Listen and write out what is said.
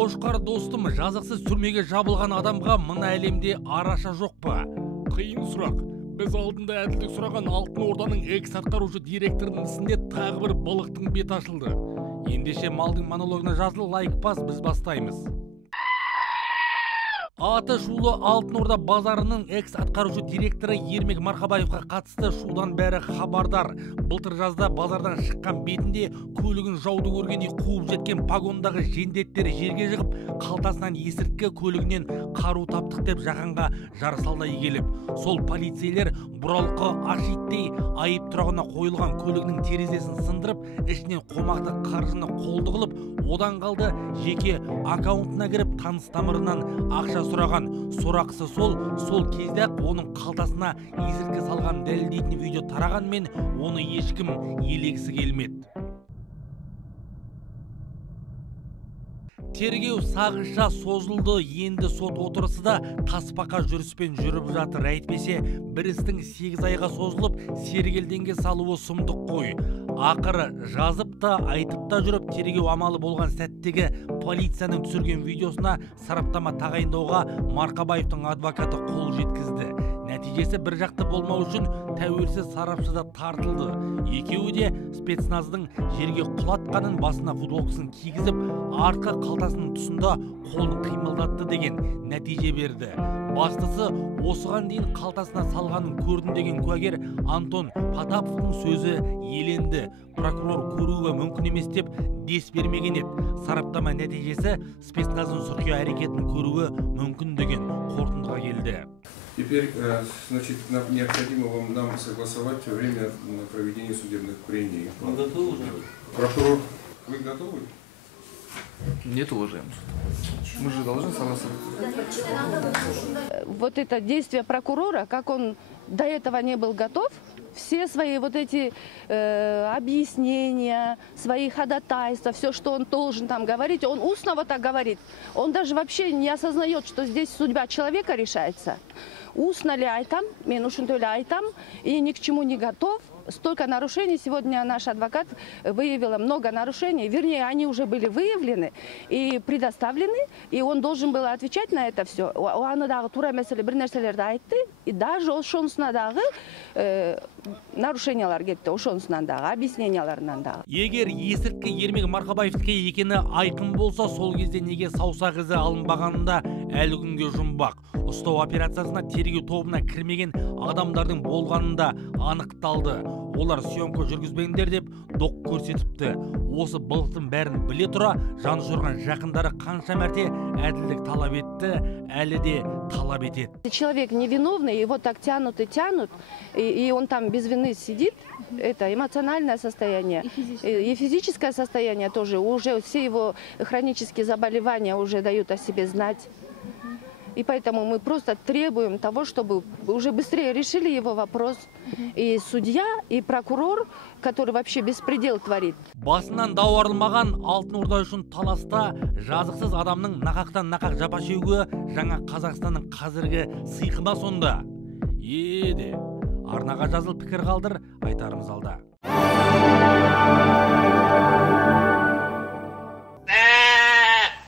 Қошқар достым, жазықсыз түрмеге жабылған адамға мына әлемде араша жоқ па? Қиын сұрақ. Біз алдында әділдік сұраған Алтын Орданың экс-атқарушы директорының ісінде тағы бір былықтың беті ашылды. Ендеше малдың монологына жазыл, лайк бас, біз бастаймыз. Аты шулы Алтын Орда базарының экс-атқарушы директоры Ермек Марқабаевқа қатысты шудан бәрі хабардар. Былтыр жазда базардан шыққан бетінде көлігін жауды көргендей қуып жеткен погондағы жендеттері жерге жығып, қалтасынан есірткі, көлігінен қару таптық деп жақанға жар салдай келіп. Сол полицейлер бұралқы аш иттей айып тұрағына қойылған көлігінің терезесін сындырып, ішінен қомақты қаржыны қолды қылып, одан қалды жеке аккаунтына кіріп таныс тамырынан ақша сұраған. Сорақысы сол кезде оның қалтасына есірткі салған дәлелдейтін видео тарағанмен оны ешкім елегісі келмеді. Тергеу сағызша созылды, енді сот отырысы да таспақа жүріспен жүріп жатыр. Әйтпесе бір істің 8 айға созылып, сергелденге салуы сұмдық қой. Ақыры жазып та айтып та жүріп, тергеу амалы болған сәттегі полицияның түсірген видеосына сараптама тағайындауға Марқабаевтың адвокаты қол жеткізді. Нәтижесі бір жақты болмау үшін тәуелсіз сарапшы да тартылды. Екеуі де спецназдың жерге құлатқанын, басына футболкасын кигізіп, артқы қалтасының тұсында қолын қимылдатты деген нәтиже берді. Бастысы, осыған дейін қалтасына салғанын көрдім деген куәгер Антон Потаповтың сөзі еленді. Прокурор көруі мүмкін емес деп дес бермеген еді. Сараптама нәтижесі спецназдың сұрқия әрекетін көруі мүмкін деген қорытындыға келді. Теперь, значит, необходимо нам согласовать время проведения судебных прений. Вы готовы уже? Прокурор, вы готовы? Нет, уважаемый. Мы же должны согласовать. Вот это действие прокурора, как он до этого не был готов, все свои вот эти объяснения, свои ходатайства, все, что он должен там говорить, он устно вот так говорит. Он даже вообще не осознает, что здесь судьба человека решается. Устно ли айтам, мен ушунтой ли айтам, и ни к чему не готов. Столько нарушений. Сегодня наш адвокат выявила много нарушений. Вернее, они уже были выявлены и предоставлены. И он должен был отвечать на это все. Оаныдағы тура мәселе бір нәрселерді айтты. И даже ошонусунадағы нарушениялар кетті. Ошонусунандағы, объясненияларынан. Егер есірткі Ермек Марқабаевтікі екені айқын болса, сол кезде неге саусақ ізі алынбағанында әлі күнге жұмбақ. Ұстау операциясына тергеу тобына кірмеген адамдардың болғанында анықталды. Олар съемка жүргізбеңдер деп доқ көрсетіпті. Осы былықтың бәрін біле тұра, жаны жорған жақындары қанша мәрте әділдік талап етті, әлі де талап етеді. Человек невиновный, его так тянут и тянут, и он там без вины сидит. Это эмоциональное состояние и физическое состояние тоже. Уже все его хронические заболевания уже дают о себе знать. И поэтому мы просто требуем того, чтобы уже быстрее решили его вопрос. И судья, и прокурор, который вообще беспредел творит. Басынан дау арылмаған Алтын Орда үшін таласта жазықсыз адамның нақақтан нақақ жапа шегуі жаңа Қазақстанның қазіргі сыйқыма сонда. Арнаға жазыл пікір қалдыр, айтарымыз алда.